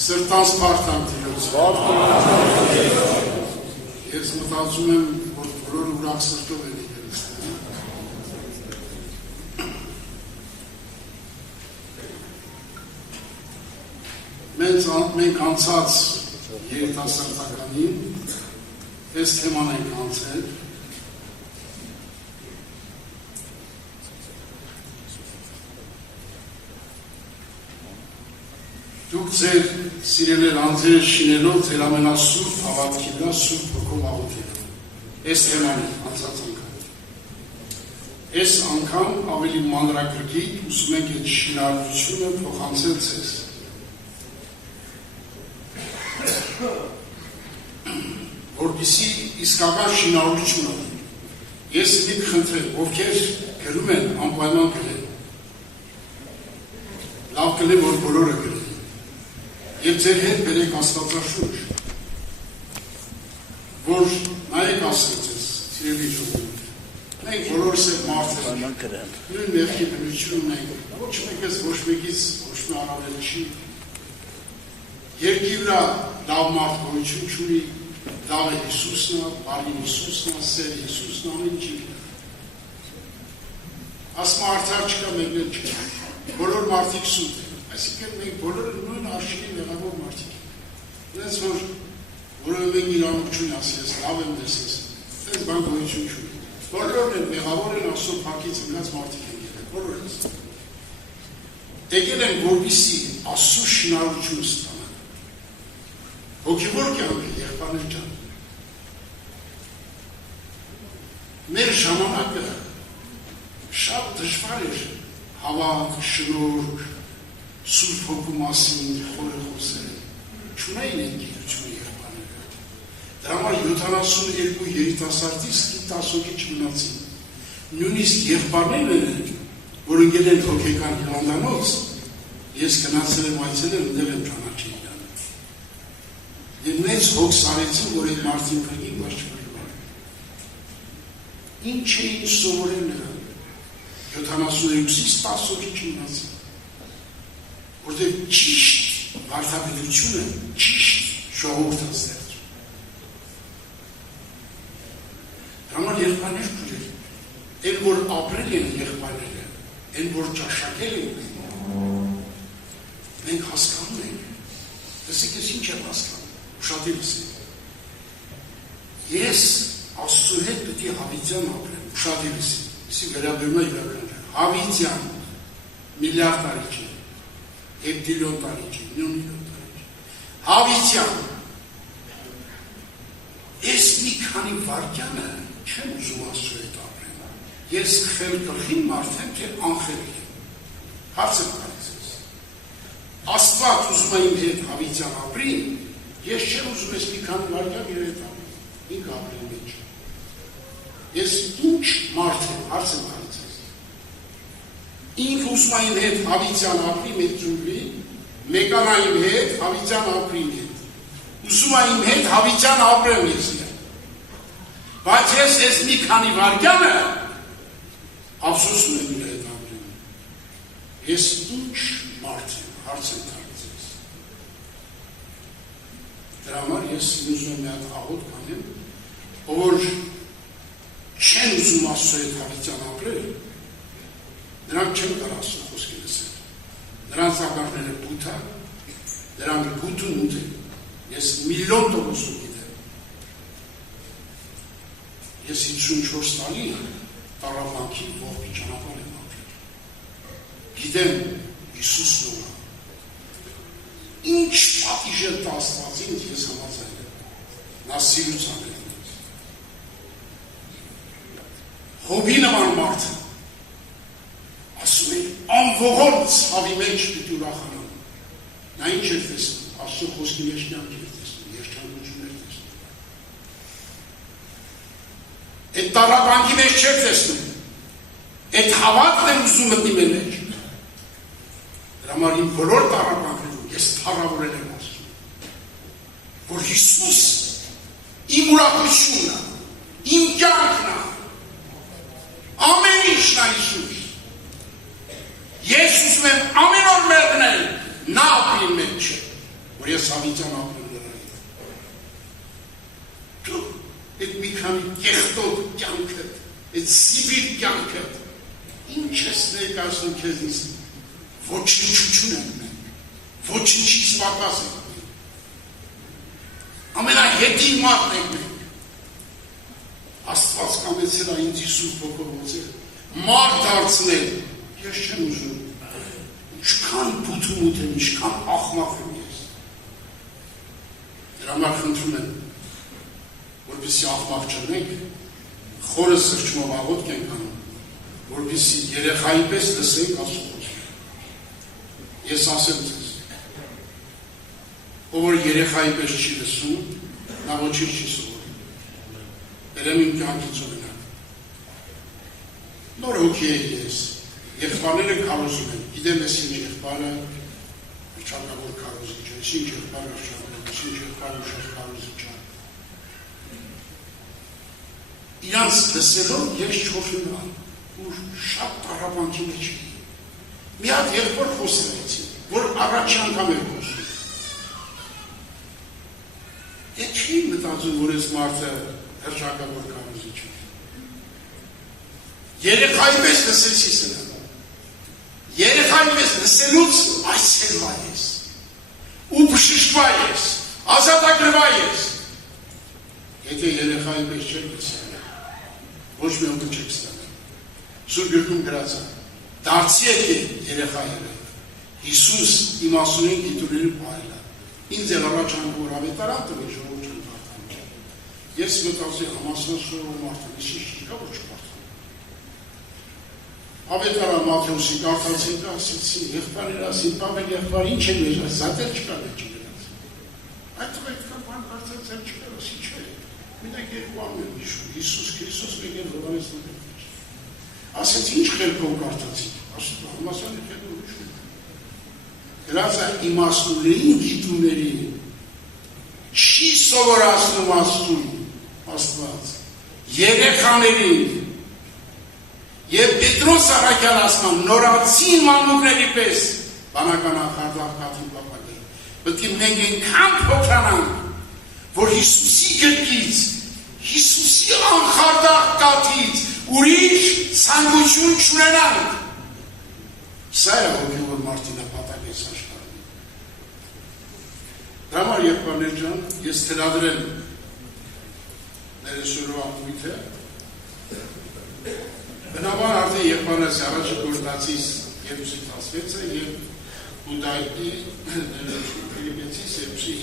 Սրտանց բարդանք Տիրոջ։ Ես մտածում եմ, որ բոլորը ուրախ սրտով են եկել այստեղ։ Մենք անցած երիտասարդականին այս թեման ենք անցել։ Դուք ձեր սիրելեր անձերը շինելով ձեր ամենասուրբ հավատքի վրա սուրբ հոգով աղոթելով։ Այս թեման անցած անգամ։ Այս անգամ ավելի մանրակրկիտ ուզում ենք այդ շինարարությունը փոխանցել ձեզ։ Որպեսզի իսկական շինարարություն ունենա։ Ես մի խնդրեմ, ովքեր գրում են անպայման գրեն։ Լավ կլինի, որ բոլորը գրեն։ Եվ ձեր հետ բերեք Աստվածաշունչ, որ նայեք Աստծուց, սիրելի ժողովուրդ, մենք բոլորս ենք մարդեր, նույն մեղքի բնություն ունենք, ոչ մեկից ոչ մի առավել չի, երկրի վրա լավ մարդ գոյություն չունի, լավը Հիսուսն է, բարի Հիսուսն է, սեր Հիսուսն է, ամեն չի։ Ասма արդար չկա, մեկն էլ չկա, բոլոր մարդիկ սուտ են։ Այսինքն մենք բոլորը նույն արժանի մեղավոր մարդիկ ենք։ Դες որ որևէ մեկն իրանություն ասի, ես լավ եմ դեսես, դες բան գոյություն չունի։ Բոլորն են մեղավոր են Աստծո փառքից եկած մարդիկ են եղել, բոլորս։ Եկել են որպեսզի Աստծո շինարարություն ստանան։ Հոգևոր կյանքը եղբայրներ ջան։ Մեր ժամանակը շատ դժվար էր հավատ, շնորհ Սուրբ հոգու մասին խորը խոսել, չունեին են գիտությունը եղբայրները։ Դրա համար 72 երիտասարդից 10 հոգի չմնացին։ Նույնիսկ եղբայրներն են, որ ընկել են հոգեկան հիվանդանոց, ես գնացել եմ այցելել, ընդեղ եմ ճանաչել իրան։ Եվ մեծ հոգ սարեցին, որ այդ մարդին փրկին, բայց չփրկվան։ Ինչ էին սովորել նրան։ 72-ից 10 հոգի չմնացին։ Որտեղ ճիշտ վարդապետությունը ճիշտ ժողովուրդ է ստեղծում։ Դրա համար եղբայրներ կուր, այն որ ապրել են եղբայրները, այն որ ճաշակել են, մենք հասկանում ենք, տեսեք ես ինչ եմ հասկանում, ուշադիրս ենք։ Ես Աստծո հետ պետք է հավիտյան ապրեմ, ուշադիրս ենք, իսի վերաբերում է իրական, հավիտյան, միլիարդ տարի չէ, հեպտիլիոն տարի չէ, 9 միլիոն տարի չէ, հավիտյան, ես մի քանի վարկյանը չեմ ուզում Աստծո հետ ապրեմ, ես խել կլխին մարդ եմ, թե անխել եմ, հարց եմ կարից ես, Աստված ուզում է իմ հետ հավիտյան ապրին, ես չեմ ուզում ես մի քանի վարկյան իր հետ ապրեմ, ինք ապրին մեջ, ես ինչ մարդ եմ, հարց եմ կարից ես, ինք ուզում է իմ հետ հավիտյան ապրի մեկ ձուլվի, մեկան իմ հետ հավիտյան ապրի հետ, ուզում է իմ հետ հավիտյան ապրեմ ես իրեն, բայց ես մի քանի վարկյանը ափսոսում եմ իր հետ ապրեմ, ես ինչ մարդ եմ, հարց եմ կարից ես, դրա համար ես ուզում եմ մի հատ աղոտ կանեմ, որ չեն ուզում Աստծո հետ հավիտյան ապրել, նրանք չեն կար Աստծո խոսքի լսել, նրանց ակարները բութ է, նրանք բութուն ուտ է, ես միլիոն տոկոսում գիտեմ, ես 54 տարի տառապանքի ողբի ճանապարհ եմ ապրել, գիտեմ Հիսուսն ով է, ինչ պատիժ է տա Աստվածին ես համաձայն եմ, նա սիրության է ինձ, Հոբի նման մարդ ասում են, անողործ հավի մեջ պիտի ուրախանան, նա ինչ էր տեսնում, Աստծո խոսքի մեջ նյանք էր տեսնում, երջանկություն էր տեսնում, այդ տառապանքի մեջ չէր տեսնում, այդ հավատն եմ ուզում մտնի մեր մեջ, դրա համար իմ բոլոր տառապանքներում ես փառավորել եմ Աստծուն, որ Հիսուս իմ ուրախությունն է, իմ կյանքն է, ամեն ինչն է Հիսուս, ես ուզում եմ ամեն օր մեռնել, նա ապրի մեջ, որ ես հավիտյան ապրում նրա հետ։ Դու այդ մի քանի կեղտոտ կյանքդ, այդ սիվիլ կյանքդ, ինչ ես ներկայացնում քեզնից, ոչնչություն ենք մենք, ոչնչից պակաս ենք մենք, ամենահետին մարդն ենք մենք, Աստված կամեցել է ինձ Սուրբ Հոգով ոնցել, մարդ դարձնել, ես չեմ ուզում, ինչքան բութումութ եմ, ինչքան աղմաղ եմ ես, դրա համար խնդրում եմ, որպեսզի աղմաղ չնենք, խորը սրճմով աղոթք ենք անում, որպեսզի երեխայի պես լսենք Աստծո խոսքը։ Ես ասեմ ձեզ, ով որ երեխայի պես չի լսում, նա ոչինչ չի սովորում։ Երեմ իմ կյանքից օրինակ։ Նոր հոգի է ես, եղբայրները քարոզում են, գիտեմ ես ինչ եղբայրը հռչակավոր քարոզիչ է, ինչ եղբայրը հռչակավոր, ինչ եղբայրը ուշեղ քարոզիչ է։ Իրանց լսելով ես չոփնա, որ շատ տառապանքի մեջ է։ Մի հատ եղբոր խոսեցի, որ առաջի անգամ էր խոսում։ Ես չի մտածում, որ ես մարդը հռչակավոր քարոզիչ է։ Երեխայի պես լսեցի սրա։ Երեխայի պես լսելուց այսելվա ես, ու բշշկվա ես, ազատագրվա ես։ Եթե երեխայի պես չեք լսել, ոչ մի օգուտ չեք ստանալ։ Սուրբ Գրքում գրած է, դարձի եք երեխաները, Հիսուս իմասունին գիտուների պահել է, ինձ էլ առաջ անգամ որ ավետարան տվի ժողով չեմ կարդանում։ Ես մտածի համասնած շորով մարդը, իշի շիկա որ չկարդանում։ Ավետարան Մատթեոսի կարդացի, ասեցի, եղբայրներ ասի, Պավել եղբայր, ինչ է մեր, զատել չկար է չգրած։ Այդ այդքան բան կարդաց էլ չկար, ասի չէ, մինակ երկու ամեն իշում, Հիսուս Քրիստոս մեկ էլ Հովհաննես նկատիչ։ Ասեցի, ինչ խելքով կարդացի, ասում, համասանի խելքով իշում։ Գրած է իմաստուններին գիտուներին, չի սովորացնում Աստված, երեխաներին, և Պետրոս Սարաքյան ասում, նորացին մանուկների պես, բանական ախարդաղ կաթին պապակել, պետք է մենք ենքան փոքրանանք, որ Հիսուսի գրկից, Հիսուսի անխարդաղ կաթից, ուրիշ ցանկություն չունենանք։ Սա է հոգևոր մարդի նպատակ ես աշխարհում։ Դրա համար եղբայրներ ջան, ես թելադրել ներսուրվա ույթը, բնաբար արդեն եղբայրս առաջի գործածից երկուսի տասվեց է և ուդայտի Ֆիլիպեցի սեպսի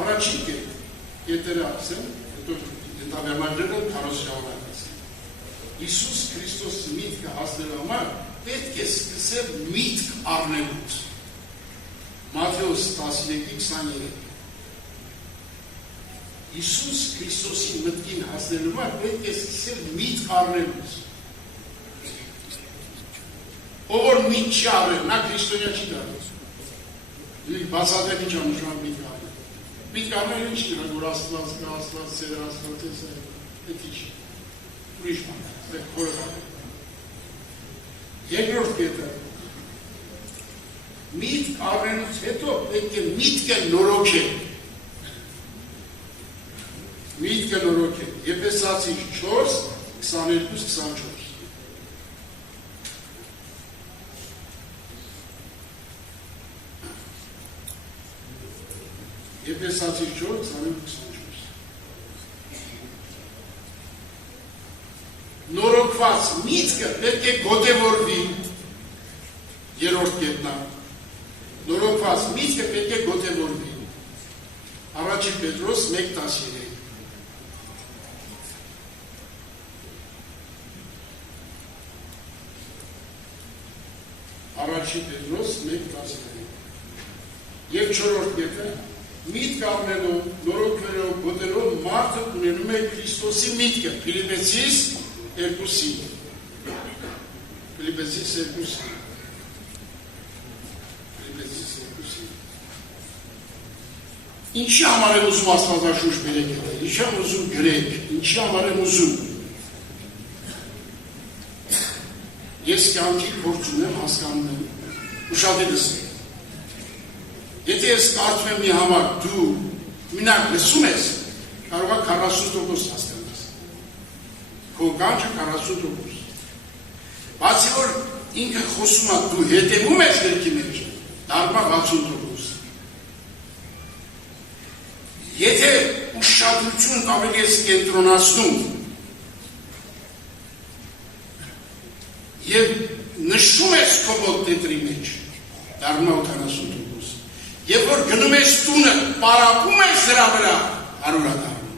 առաջի կետերը ասեմ, հետո ենտավերնագրերը կարոս շաղանակ ասեմ։ Հիսուս Քրիստոս միտքը հասնելու համար պետք է սկսել միտք առնելուց։ Մատթեոս 13:23 Հիսուս Քրիստոսի մտքին հասնելու համար պետք է սկսել միտք առնելուց։ Ով որ միտք չի առել, նա քրիստոնյա չի դառնում։ Բացատրել ինչ անշան միտք առնել։ Միտք առնել ինչ դրա, որ Աստված կա, Աստված ծեր, Աստված է, դա չի։ Ուրիշ բան, դա խորը։ Երկրորդ կետը միտք առնելուց հետո պետք է միտքը նորոգել։ Միտքը նորոգել։ Եփեսացիս 4:22-24 Եփեսացիս 4:22 Նորոգված միտքը պետք է գոտևորվի։ Երրորդ կետն է։ Նորոգված միտքը պետք է գոտևորվի։ Առաջի Պետրոս 1:13 Առաջի Պետրոս 1:13 Եվ չորրորդ կետը միտք առնելով, նորոգվելով, գոտելով մարդը ունենում է Քրիստոսի միտքը, Ֆիլիպեցիս 2:5 Ֆիլիպեցիս 2:5 Ինչի համար եմ ուզում Աստվածաշունչ բերեք հետել, ինչի եմ ուզում գրեք, ինչի համար եմ ուզում Ես կյանքի փորձում եմ հասկանում եմ, ուշադիր լսեք Եթե ես կարծում եմ մի համար դու մինակ լսում ես, կարող է 40% հասնես։ Քո կանչը 40%։ Բացի որ ինքը խոսում է դու հետևում ես գրքի մեջ, դառնում է 60%։ Եթե ուշադրություն ավելի ես կենտրոնացնում եւ նշում ես քո մոտ դեպի մեջ, դառնում է 80%։ Եվ որ գնում ես տունը, պարապում ես դրա վրա, 100 դառնում։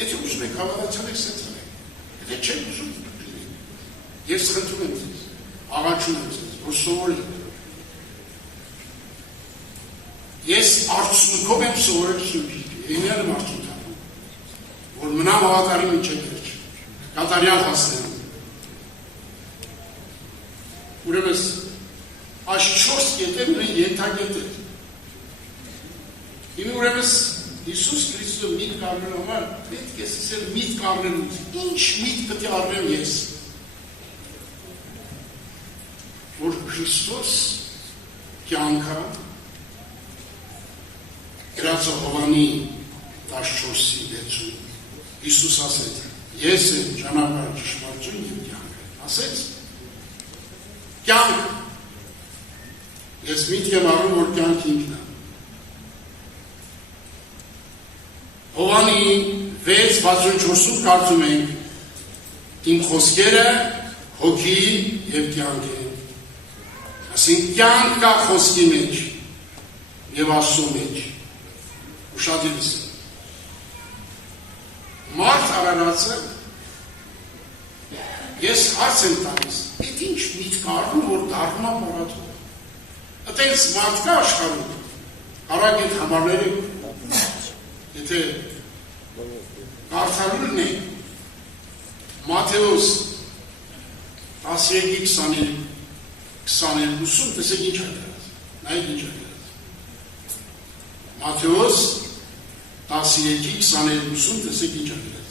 Եթե ուզում եք հավատացել եք, սենց եք։ Եթե չեք ուզում, ես խնդրում եմ ձեզ, աղաչում եմ ձեզ, որ սովորեք։ Ես արդյունքով եմ սովորել Սուրբ, իմյալ եմ արդյունքանում, որ մնամ հավատարիմ ինչեք վերջ, կատարյալ հասնեմ։ Ուրեմն այս 4 կետերն են ենթակետեր։ Հիմա ուրեմն Հիսուս Քրիստոսը միտք առնելու համար պետք է սկսել միտք առնելուց։ Ինչ միտք պետք է առնեմ ես։ Որ Քրիստոս կյանքը գրած Հովանի 14:6 Հիսուս ասեց. Ես եմ ճանապարհը, ճշմարտությունը և կյանքը։ Ասեց. Կյանք ես միտք եմ առնում, որ կյանք ինքն է։ Հովանի 6:64-ում կարծում ենք իմ խոսքերը հոգի և կյանք են։ Ասենք կյանք կա խոսքի մեջ և Աստծո մեջ։ Ուշադիր լսեք։ Մարդ արարածը ես հարց եմ տալիս, այդ ինչ միտք առնում, որ դառնում է պարատում։ Այդպես մարդ կա աշխարհում, արագ այդ համարները, եթե կարդալու է Մատթեոս 13:22, տեսեք ինչ է գրած, նայեք ինչ է գրած։ Մատթեոս 13:22, տեսեք ինչ է գրած։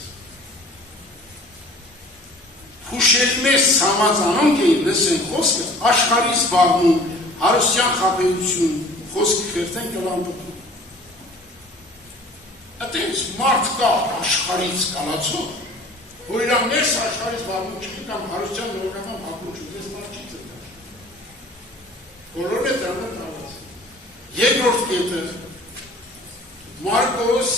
Հուշերի մեզ ցամաց անոնք էին, լսեն խոսքը, աշխարհի զբաղվում, հարստյան խաբեություն, խոսքը խերտեն կլամպտում։ Այդպես մարդ կա աշխարհից կալացող, որ իրան ներս աշխարհից զբաղվում չի կամ հարստյան նորական հապրուչ ուզես մարդ չի ծրկար։ Բոլորն է դրանով տարված։ Երկրորդ կետը Մարկոս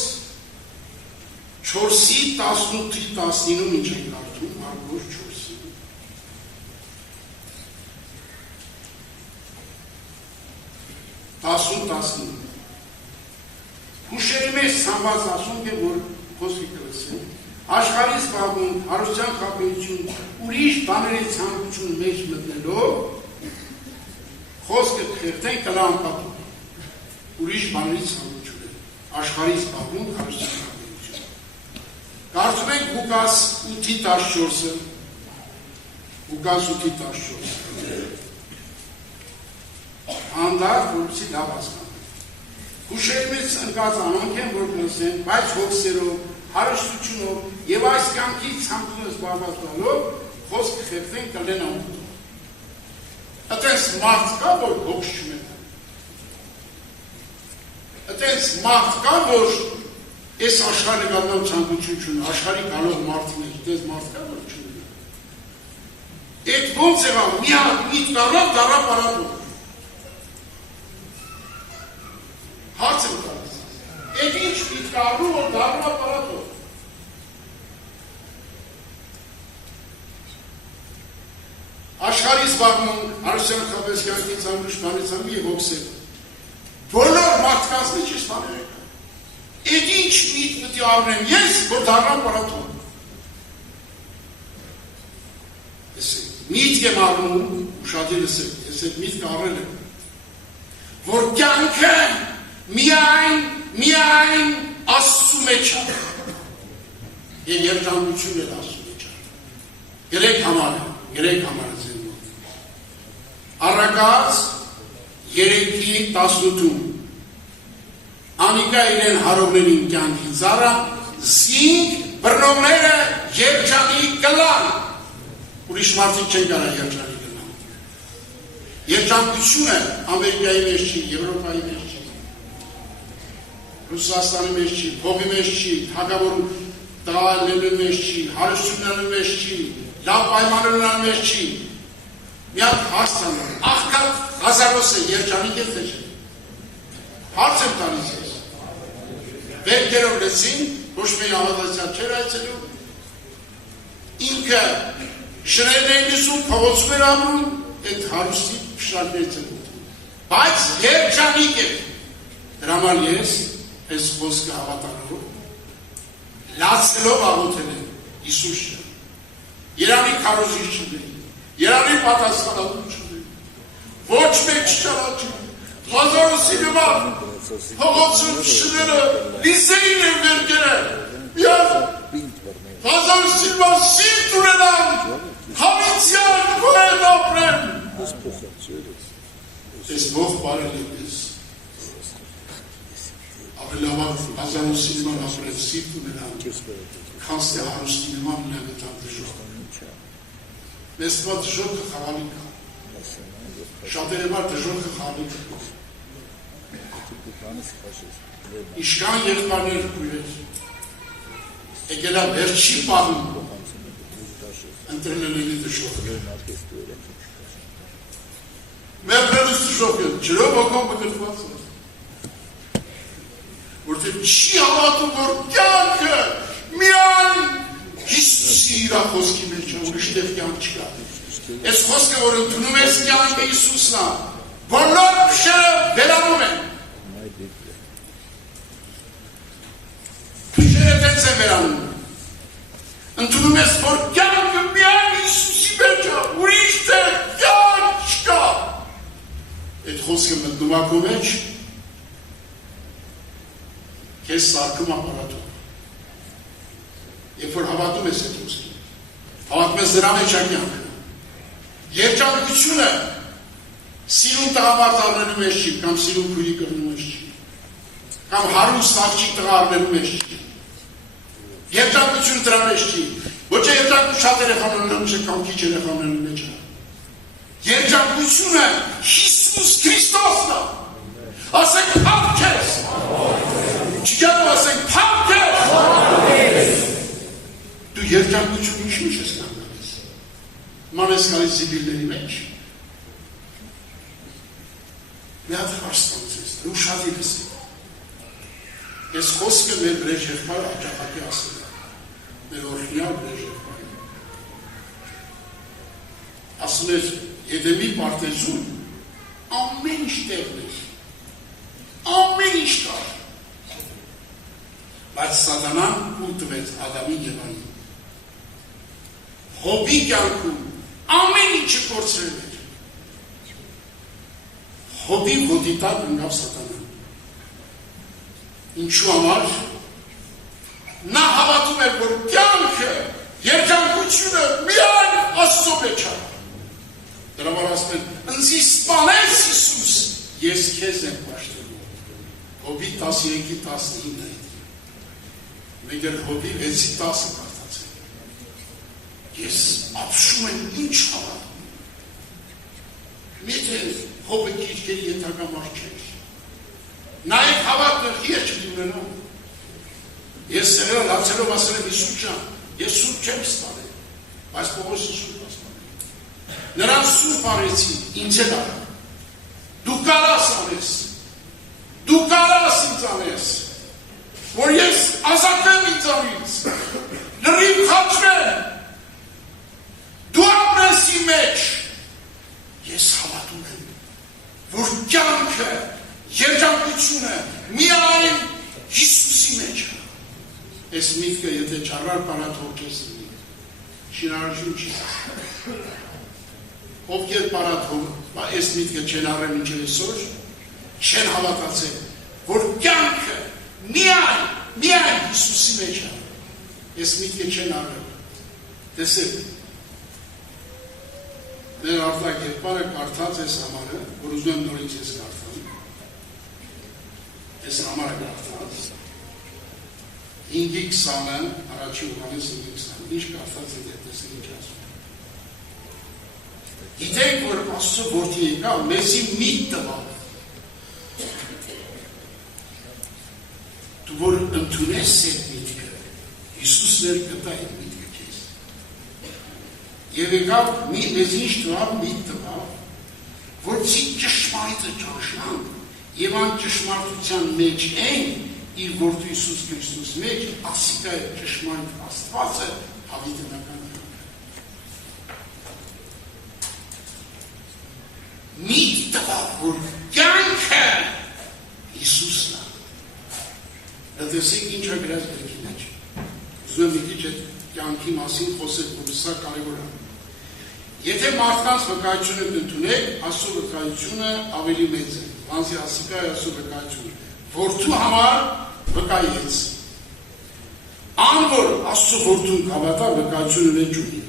4:18-19-ում ինչ են կարդում, Մարկոս 4. 10-19 Հուշերի մեջ ցամաց ասում է, որ խոսքի կլսեն, աշխարհի զբաղվում, հարստյան խաբեություն, ուրիշ բաների ցանկություն մեջ մտնելով, խոսքը խերտեն կլամպատում, ուրիշ բաների ցանկություն է, աշխարհի զբաղվում, հարստյան խաբեություն։ Կարծում ենք Ղուկաս 8:14-ը, Ղուկաս 8:14 Անդար, որպեսզի լավ հասկանան։ Հուշերի մեջ ընկած անոնք են, որ կլսեն, բայց հոգսերով, հարստությունով և այս կյանքի ցանկությունը զբաղված լինելով, խոսքը խեղդեն կլեն ամփոփում։ Այդպես մարդ կա, որ հոգս չունենա։ Այդպես մարդ կա, որ այս աշխարհի գալով ցանկություն չունի, աշխարհի գալով մարդին է, այդպես մարդ կա, որ չունենա։ Այդ ոնց եղավ, մի հատ միտք առավ, դառավ պարատում։ Հարց եմ տալիս, այդ ինչ միտք առնում, որ դառնում է պարատով։ Աշխարհի զբաղվում, հարստյան խաբես կյանքի ցանկություն, բանի ցանկություն և հոգսեր։ Բոլոր մարդկանց մեջ ես բաներ եկա։ Այդ ինչ միտք պետք է առնեմ ես, որ դառնամ պարատով։ Միտք եմ առնում, ուշադիր լսեք, ես այդ միտք առել եմ, որ կյանքը միայն Աստծու մեջ է և երջանկություն էլ Աստծու մեջ է։ Երեք համար ձեր մոտ։ Առակաց 3:18 Անիկա իրեն հարողներին կյանքի ծառա, զինք բռնողները երջանիկ կլան։ Ուրիշ մարդիկ չեն կարա երջանիկ կլան։ Երջանկությունը Ամերիկայի մեջ չի, Եվրոպայի մեջ չի, Ռուսաստանի մեջ չի, փողի մեջ չի, հակավոր տղաների մեջ չի, հարստությունների մեջ չի, լավ պայմանների մեջ չի։ Մի հատ հարց տանում, աղքատ Ղազարոսը երջանիկ է թե չէ։ Հարց եմ տալիս ես։ Վերքերով լեցին, ոչ մի հավատացյալ չէր այցելու, ինքը շրերների լսում, փողոցում էր ապրում, այդ հարուստի շարքերից են ուտում։ Բայց երջանիկ է։ Դրա համար ես այս խոսքը հավատալով, լացելով աղոթել եմ Հիսուսը, Երանի քարոզիչ չդրի, Երանի պատասխանատու չդրի, ոչ մեկ չճանաչի, Ղազարոսի նման փողոցում շները լիսեին են վերքերել, միան Ղազարոսի նման սիրտ ունենան, հավիցյալ կողեն ապրեն։ Ես ող բարել եմ ես, ավելավատ Ղազարոսի նման ապրել սիրտ ունենան, քանստե հարուստի նման ունենան դժող։ Մեզ տվա դժող կխաղալի կա, շատերը մար դժող կխաղալի կա։ Իշկան եղբարներ կույրեր, եկելա վերջի պահում, ընտրելել էլի դժող։ Մերբերուս դժող է, ջրով ոգով մգրտված է։ Որտեղ չի հավատում, որ կյանքը միայն Հիսուսի իրա խոսքի մեջ է, ուրիշ տեղ կյանք չկա։ Այս խոսքը, որ ընդունում ես կյանքը Հիսուսն է, բոլոր փշերը վերանում են։ Փշերը տենց են վերանում։ Ընդունում ես, որ կյանքը միայն Հիսուսի մեջ է, ուրիշ տեղ կյանք չկա։ Այդ խոսքը մտնում է քո մեջ, քեզ սարքում ապարատում։ Երբ որ հավատում ես այդ խոսքին, հավատում ես դրա մեջ է կյանքը։ Երջանկությունը սիրուն տղամարդարների մեջ չի, կամ սիրուն քույրի կրնու մեջ չի, կամ հարուստ աղջիկ տղաների մեջ չի։ Երջանկությունը դրա մեջ չի։ Ոչ է երջանկություն շատ երեխաների մեջ է, կամ քիչ երեխաների մեջ է։ Երջանկությունը Հիսուս Քրիստոսն է։ Ասենք փառք քեզ։ Չգիտեմ ասենք փառք քեզ։ Դու երջանկություն ինչ ես կանգնես։ Ման ես գալիս զիբիլների մեջ։ Մի հատ հարց տանցես, դու շատ ես։ Ես խոսքը մեր բրեժ եղբարը հաճախակի ասել է։ Մեր օրհնյալ բրեժ եղբարը։ Ասում էր Եդեմի պարտեզում ամեն ինչ տեղն էր։ Ամեն ինչ կար։ Բայց սատանան ուր տվեց Ադամին և Եվային։ Հոբի կյանքում ամեն ինչը կորցրել էր։ Հոբի ոտի տակ ընկավ սատանան։ Ինչու համար նա հավատում էր, որ կյանքը, երջանկությունը միայն Աստծո մեջ է։ Դրա համար ասում են, ընձի սպանես Հիսուս, ես քեզ եմ պաշտելու։ Հոբի 13:19 է։ Մեկ էլ Հոբի 6:10 կարդացել։ Ես ապշում եմ ինչ հավատում։ Միթե Հոբը քիչքերի ենթակա մարդ չէր։ Նաև հավատը քիչ չունենա։ Ես սերել լացելով ասել եմ Հիսուս ջան, ես սուրբ չեմ ստանել, բայց Պողոսը սուրբ է ստանել։ Նրան սուրբ արեցի, ինձ էլ արա։ Դու կարաս անես, դու կարաս ինձ անես, որ ես ազատվեմ ինձանից, լրիվ խաչվեմ, դու ապրես իմ մեջ, ես հավատում եմ, որ կյանքը, երջանկությունը միայն Հիսուսի մեջ է։ Այս միտքը եթե չարար պարաթողքես լինի, շինարարություն չի ասում։ Ովքեր պարաթող, այս միտքը չեն առել մինչև այսօր, չեն հավատացել, որ կյանքը միայն Հիսուսի մեջ է։ Այս միտքը չեն առել։ Տեսեք, մեր արտակ եղբարը կարդաց այս համարը, որ ուզում եմ նորից ես կարդամ։ Այս համարը կարդաց 5:20-ը, առաջի Հովհաննես 5:20, ինչ կարդաց է տեսեք ինչ ասում։ Գիտեք, որ Աստծո որդի եկավ, մեզի միտ տվավ։ Դու որ ընդունես այդ միտքը, Հիսուսն էլ կտա այդ միտքը քեզ։ Եվ եկավ մեզ ինչ տվավ, միտ տվավ, որ ցի ճշմարիտը ճաշնանք, եւ այն ճշմարտության մեջ են, իր որդու Հիսուս Քրիստոս մեջ, ասիկա է ճշմարիտ Աստվածը հավիտենական միտ տվավ, որ կյանքը Հիսուսն է։ Դեսեք ինչ է գրած գրքի մեջ։ Ուզում եմ մի քիչ կյանքի մասին խոսել, որ սա կարևոր է։ Եթե մարդկանց վկայությունը կընդունեք, Աստծո վկայությունը ավելի մեծ է, քանզի ասիկա է Աստծո վկայությունը։ Որդու համար վկայեց։ Ան որ Աստծո որդուն հավատա, վկայությունը մեջ ունի։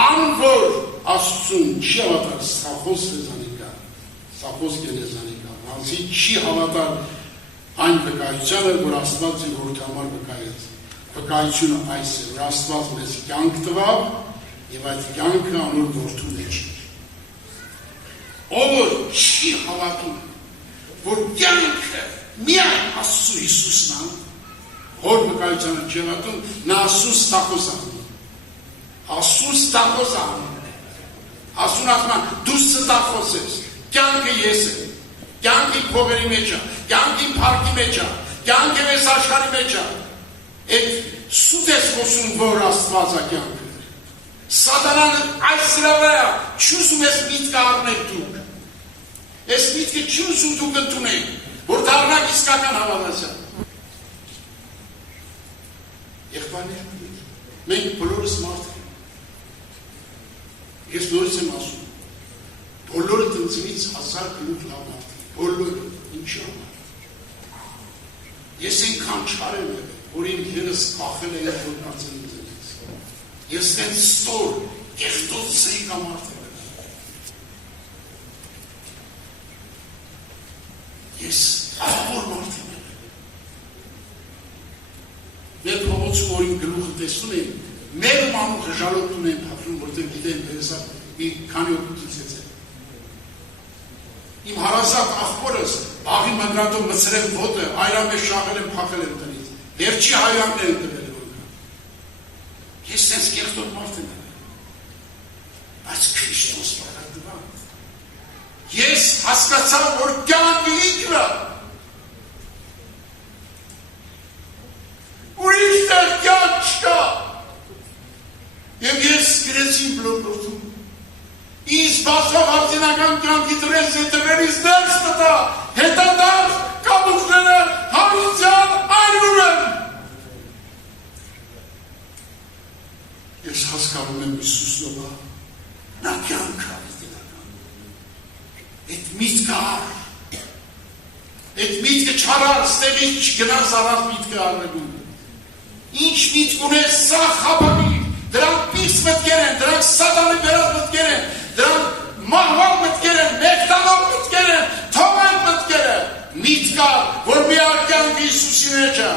Ան որ Աստծուն չի հավատար, սխախոս լեզանիկա, սախոս գելեզանիկա, քանզի չի հավատար այն վկայությանը, որ Աստված իր որդու համար վկայեց։ Վկայությունը այս է, որ Աստված մեզ կյանք տվավ, եւ այդ կյանքը անոր որդու մեջ է։ Ով որ չի հավատում, որ կյանքը միայն Աստծո Հիսուսն է, հոր վկայությանը չի հավատում, նա Աստծո ստախոս անում։ Աստծո ստախոս անում։ Աստծուն ասում է, դու ստախոս ես, կյանքը ես եմ, կյանքի փողերի մեջ է, կյանքի փառքի մեջ է, կյանքը այս աշխարհի մեջ է։ Այդ սուտ ես խոսում, որ Աստված է կյանքը։ Սատանան այս սրա վրա չուզում ես միտքը առնել դուք։ Այս միտքը չուզում դուք ընդունեք, որ դառնաք իսկական հավատացյալ։ Եղբայրներ, մենք բոլորս մարդիկ ենք։ Ես նորից եմ ասում, բոլորը տնցնից 1000 գլուխ լավ մարդիկ, բոլորը, ինչի համար։ Ես այնքան չար եմ եղել, որ իմ երես կախել է որ կարծեն ինձ։ Ես տենց ստոր, կեղտոց սեիկա մարդ եմ եղել։ Ես աղոր մարդ եմ եղել։ Մեր փողոցում որ իմ գլուխը տեսնում եմ, մեր մանուխը ժալոտում եմ փախրում, որտեղ գիտեմ վերեսա մի քանի օգուտից է։ Իմ հարազատ աղբորս աղի մնրատով մցրեմ ոտը, այրամ է շաղել եմ փախել եմ տնից։ Վերջի հայանն եմ տվել որքան։ Ես տենց կեղտոտ մարդ եմ եղել։ Բայց Քրիստոս բաղարդվան։ Ես հասկացա, որ կյանքը ինքն է։ Ուրիշ տեղ կյանք չկա։ Եվ ես գրեցի բլոգորդում։ Ինձ բացվող արդինական կյանքի դրես է դրերից ներս մտա, հետադարձ կամուխները հարության այրում են։ Ես հասկանում եմ Հիսուսնովա, նա կյանք արդինական։ Այդ միտքը առ, այդ միտքը չարար, ստեղից չգնաս առած միտքը առնելու։ Ինչ միտք ունես սա խաբանի, դրանք պիս մտքեր են, դրանք սատանի բերած մտքեր են, դրանք մահվան մտքեր են, մեկտանող մտքեր են, թողան մտքեր են, միտք կար, որ մի արկյանք Հիսուսի մեջ է։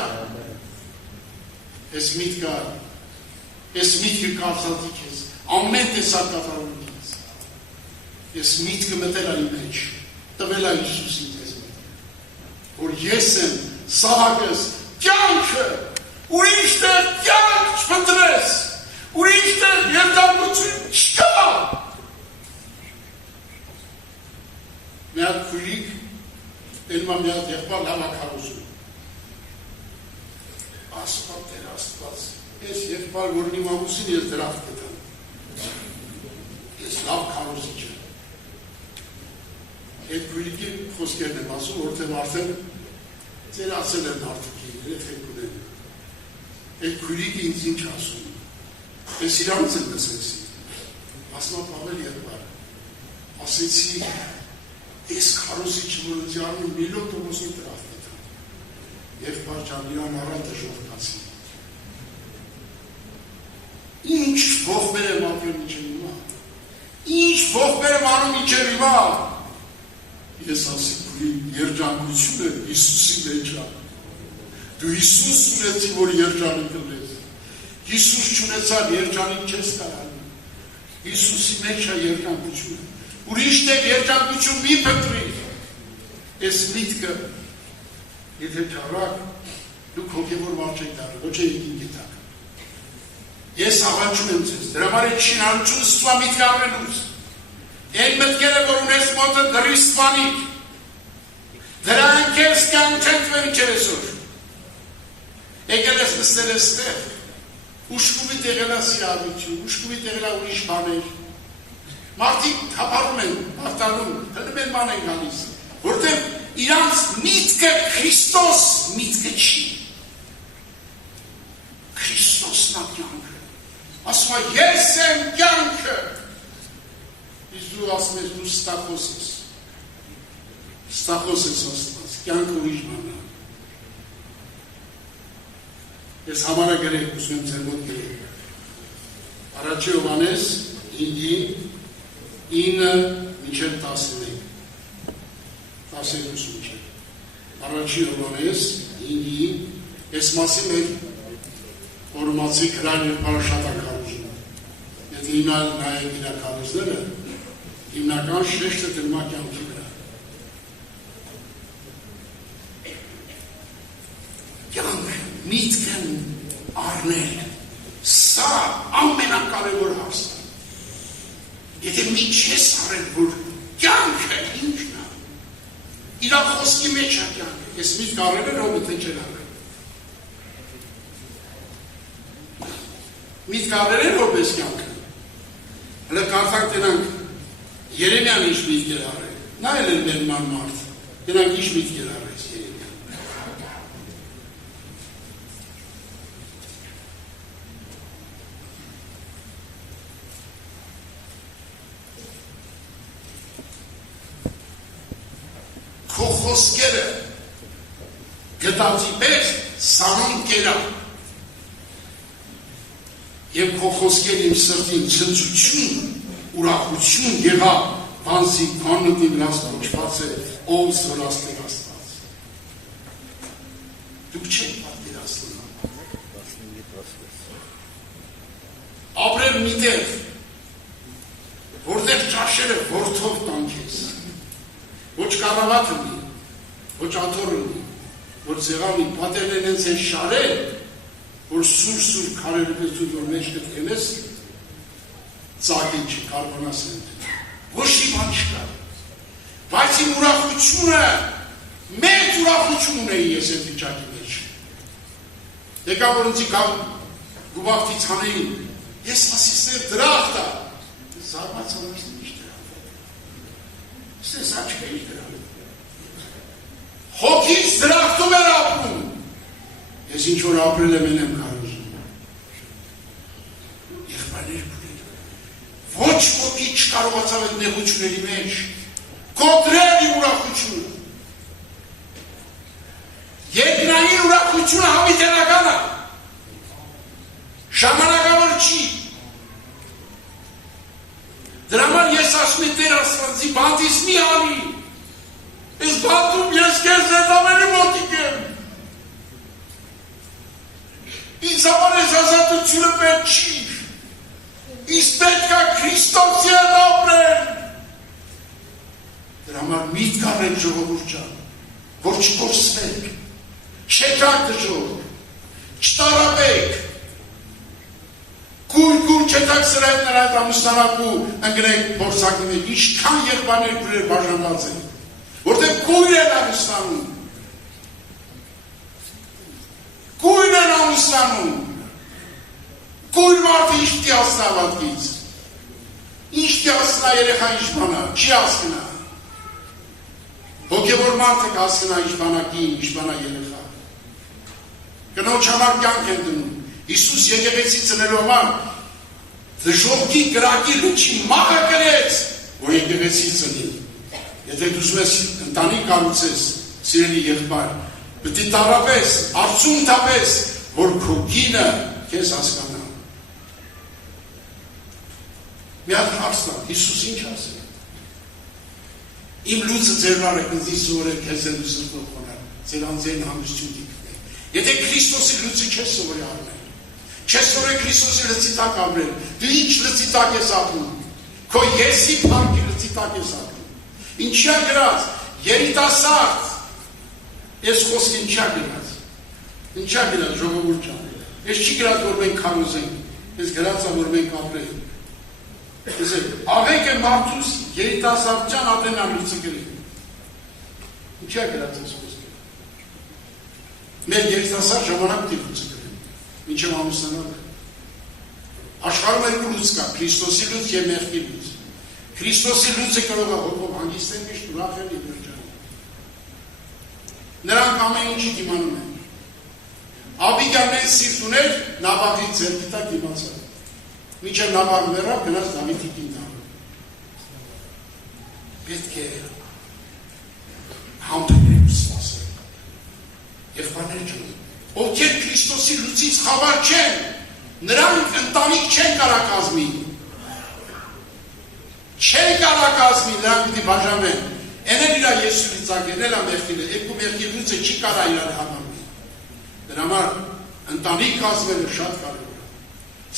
Ես միտքը կարծատի քեզ, ամեն տեսակ կատարում քեզ։ Ես միտքը մտել այ մեջ, տվել այ Հիսուսին քեզ մտքեր, որ ես եմ սահակս, կյանքը, ուրիշ տեղ կյանք չպնտրես, ուրիշ տեղ երդամություն չկա։ Մի հատ քույրիկ, էլմա մի հատ եղբար հավաքարուզում։ Աստված դեր Աստված, ես եղբար որն իմ ամուսին ես դրախ կտամ։ Ես լավ քարուզիչ եմ։ Այդ քույրիկի խոսքերն եմ ասում, որտեղ արդեն ձեր ասել են արդյունքին, երեխեք ունեն։ Այդ քույրիկը ինձ ինչ ասում։ Ես իրանց եմ լսեցի, ասնապ ավել եղբար, ասեցի, ես քարոզի չմորոզի արմին միլոն տոմոսի տրավ կետամ, եղբար ճան իրան առայտը ժողկացի։ Ինչ ողբեր եմ ապրում իջեմ իմա, ինչ ողբեր եմ անում իջեմ իմա, ես ասի քույրի երջանկությունը Հիսուսի մեջ է, դու Հիսուս ունեցի, որ երջանիկ լես, Հիսուս չունեցար, երջանիկ չես կարանում, Հիսուսի մեջ է երկանկությունը։ Ուրիշ տեղ երկանկություն մի փնտրիր։ Այս միտքը, եթե չարակ, դուք հոգևոր մարդ չեք դառնում, ոչ եկին գիտակ։ Ես աղաչում եմ ձեզ, դրա համար է շինարարություն ստուա միտք առնելուց։ Այն մտքերը, որ ունես մոտը դրի ստվանիք, դրանք ես կան չեն տվեմ իչեր այսօր։ Եկել ես նստել ես տեղ, ուշկումի տեղելա սիրավություն, ուշկումի տեղելա ուրիշ բաներ, մարդիկ թապարում են, արտանում, հնում են ման են գալիս, որտեղ իրանց միտքը Քրիստոս միտքը չի, Քրիստոսն ա կյանքը, ասում է ես եմ կյանքը, իսկ դու ասում ես դու ստախոս ես ասված, կյանքը ուրիշ բան է, ես համարը գրեք, ուսում եմ ձեր մոտ գրեք, առաջի Հովհաննես 9 մինչև 11, 12 մինչև, առաջի Հովհաննես 9, ես մասի մեր որմացի կրան և պարաշատակարուզում, եթե հիմնալ նայեք իրակարուզները, հիմնական շեշտը դրմա կյանքի վրա, կյանքը, միտքն առնել, սա ամենակարևոր հարցն է, եթե մի չես առել, որ կյանքը ինքն է, իրա խոսքի մեջ է կյանքը, ես միտք առել էր, ով թե չեր առել, միտք առել էր, որպես կյանքը, հլը կարդանք տենանք, Երեմյան ինչ միտք էր առել, նա էլ էր մեր ման մարդ, տենանք ինչ միտք էր առել, քո խոսքերը գտածի պես սահան կերա և քո խոսքեր իմ սրտին ցնծություն, ուրախություն եղա, բանսի քաննտի վրաս կոչված է, ով զորացնել Աստված։ Դուք չեք պատկերացնում։ Ապրել մի տեղ, որտեղ ճաշերը որդով տանքես, ոչ կարավատ ունի, ոչ աթոր ունի, որ ձեղամի պատերն են են շարել, որ սուր քարերը պես որ մեջ կտկենես, ծագին չի, կարվանաս են դեն, ոչ իման չկա, բայց իմ ուրախությունը, մեծ ուրախություն ունեի ես են վիճակի մեջ, եկա որ ընձի կամ գուբաղթից հանեին, ես ասիսներ դրախտ է, զարմացանս նիշ Ստես աչկը իր դրան։ Հոգից դրախտում էր ապրում։ Ես ինչ որ ապրել եմ են եմ կարուզում։ Եղբայրներ բուրել։ Ոչ ոքի չկարողացավ այդ նեղությունների մեջ։ Կոտրել իմ ուրախությունը։ Երկնային ուրախությունը հավիտենական է։ Ժամանակավոր չի։ Դրա համար ես ասում եմ Տեր Աստվածի բանտիս մի անի, ես բանտում ես կեզ զետամենի մոտիկ եմ, ինձ համար ես ազատությունը պետք չի, ինձ պետք է Քրիստոսի հետ ապրել, դրա համար միտք առեք ժողովուրդ ջան, որ չկորսվեք, չեկակ դժող, չտարապեք, Կույր չետակ սրայդ նրա այդ ամուսնանակու ընգրեք բորսակի մեջ, ինչքան եղբաներ կուրեր բաժանված են, որտեղ կույր են ամուսնանում, կույր են ամուսնանում, կույր մարդը ինչ տի ասնա վատկից, ինչ տի ասնա երեխա ինչ բանա, չի ասնա, հոգևոր մարդը կասնա ինչ բանակի, ինչ բանա երեխա, կնոջ համար կյանք են դնում, Հիսուս եկեղեցի ծնելու համար դժողքի գրակի լուչի մաղը կրեց, որ եկեղեցի ծնի։ Եթե դու ուզում ես ընտանիք կառուցես, սիրելի եղբայր, պետք է տարապես, արցուն տապես, որ քո կինը քեզ հասկանա։ Մի հատ հարց տա, Հիսուս ինչ ասել։ Իմ լույսը ձեր վրա կնձի սովորել քեզ են սրտով խոնարհ, ձեր անձին համստություն դիքնել։ Եթե Քրիստոսի լույսը քեզ սովորի առնել, Չես որը Քրիստոսի լծի տակ ապրել, դու ինչ լծի տակ ես ապրում, քո եսի փառքի լծի տակ ես ապրում, ինչա գրած, երիտասարդ, ես խոսքին ինչա գրած, ժողովուրդ ջան, ես չի գրած, որ մենք քարոզենք, ես գրած է, որ մենք ապրենք, աղենք է մարդուս երիտասարդյան ատենան լծի գրի, ինչա գրած ես խոսքին, մեր երիտասարդ ժամանակ դի լծի գրի, ինչը ամուսնանալ է, աշխարհում երկու լույս կա, Քրիստոսի լույս և մեղքի լույս, Քրիստոսի լույսը կարող է հոգով հանգիստեն միշտ ուրախել և երջանում, նրանք ամեն ինչի դիմանում են, Աբիգայլն սիրտ ուներ, Նաբաղի ձեռքի տակ դիմացավ, մինչև Նաբաղ մեռավ, գնաց Դավիթի կինտանը, պետք է համբերել սպասել, եղբայրներ ջան, ովքեր Քրիստոսի լույսից խավար չեն, նրանք ընտանիք չեն կարող կազմի, նրանք պիտի բաժանվեն, են էլ իրա Եսուսի ծագերն էլ մեղքին է, երկու մեղքի լույսը չի կարող իրար համարվել, դրա համար ընտանիք կազմելը շատ կարևոր է,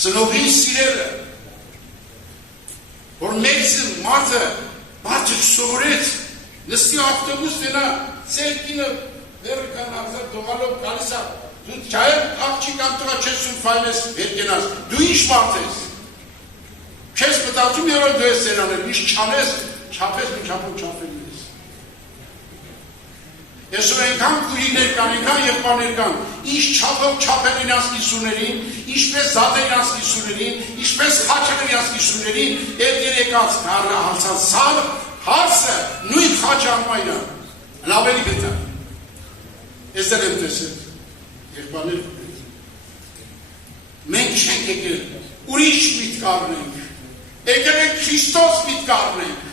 ծնողին սիրելը, որ մեծ մարդը չսովորեց, նստի ավտոբուս դենա, ծեր կինը դերը կան աղձար դողալով գալիս է, դու չայր աղջիկ ամտղա չես սուն ֆայլես վեր գենաս, դու ինչ մարդ ես, չես մտածում երով դու ես սերանել, ինչ չանես, չապես ու չապով չապելի ես, Այսօր այնքան քույրեր կան, այնքան եղբայրներ կան, ինչ չափով չափել իրաց կիսուներին, ինչպես զատել իրաց կիսուներին, ինչպես խաչել իրաց կիսուներին, այդ երեկած հարցած սավ հարցը նույն խաչը անմա իրան, ավելի բետար։ Ես դեր եմ տեսել, եղբայրներ քույրեր։ Մենք չենք եկել, ուրիշ միտք առնենք, եկել ենք Քրիստոս միտք առնենք։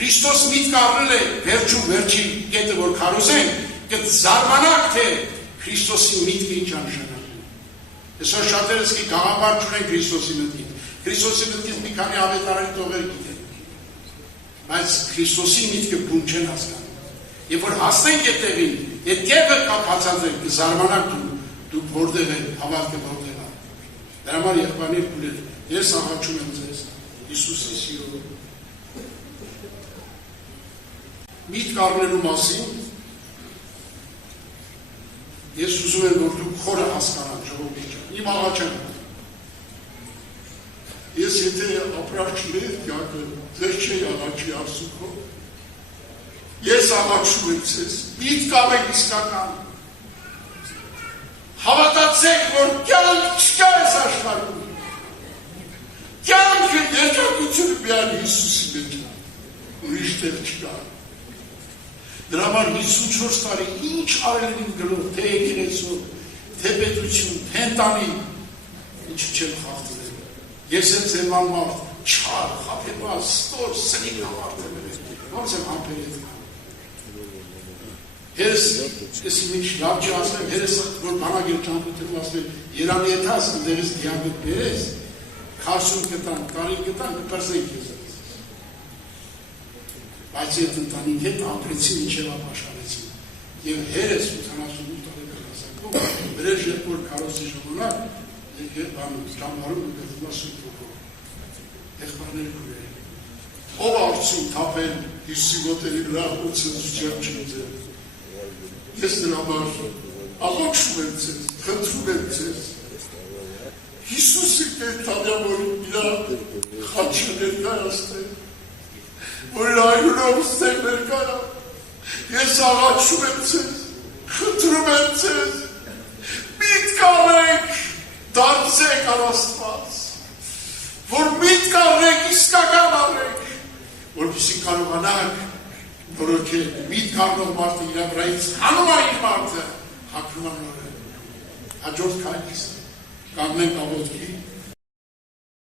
Քրիստոս միտք առնել է վերջում վերջի կետը, որ քարոզենք, կզարմանաք, թե Քրիստոսի միտքը ինչ անշանակում։ Այսօր շատերս კი գաղափար չունեն Քրիստոսի մտքին։ Քրիստոսի մտքից մի քանի ավետարանի տողեր գիտեն։ Բայց Քրիստոսի միտքը բուն չեն հասկանում։ Երբ որ հասնենք այդտեղին, այդ կետը կապացածենք, կզարմանաք դուք որտեղ եք, հավատքը որտեղ է։ Դրա համար եղբայրներ քույրեր, ես աղաչում եմ ձեզ Հիսուսի սիրով միտք առնելու մասին ես ուզում եմ, որ դուք խորը հասկանաք ժողովուրդ ջան, իմ աղաչեմ։ Ես եթե ապրաշներ կյանքը ձեր չէի աղաչի արսուքով, ես աղաչում եմ ձեզ, միտք առեք իսկական, հավատացեք, որ կյանք չկա այս աշխարհում, կյանքը երջանկությունը միայն Հիսուսի մեջ է, ուրիշ տեղ չկա։ Դրա համար 54 տարի ինչ արել եմ գրով, թե եկեղեցու, թե պետություն, թե ընտանիք, ինչ չեմ խախտվել։ Ես եմ ձեման մարդ, չար, խաբեբար, ստոր, սնիկ մարդ եմ եղել, ոնց եմ համբերել։ Հերս, ես ինչ լավ չի ասեմ, հերս, որ բանագիր ճամփութում ասում եմ, Երանի հետ աս, ընդերս դիագոտ բերես, քարսուն կտան, կարին կտան, կպրսենք ես։ Բայց այդ ընտանիք հետ ապրեցին ինչև ապաշխարեցին և հերս 88 տարեկան հասակով վրեժ երբ որ քարոզի ժամանակ ճամբարում ու գծումա սույթ ոգով եղբայրներ քույրեր ով արցուն թափել Հիսուսի ոտերի վրա ու ցնցուչյալ չնձել ես նրա համար աղաչում եմ ձեզ, խնդրում եմ ձեզ Հիսուսը կենդանյա որ իրա խաչը ներկայացնել որ այրունով ստեղ ներկայա, ես աղաչում եմ ձեզ, խնդրում եմ ձեզ, միտք առեք, դարձեք առ Աստված, որ միտք առեք, իսկական առեք, որպեսզի կարողանաք նորոգել, միտք առնող մարդը իր վրայից հանում է իր մարդը, հագնում է նորը, հաջորդ քայլից, կանգնենք աղոթքի,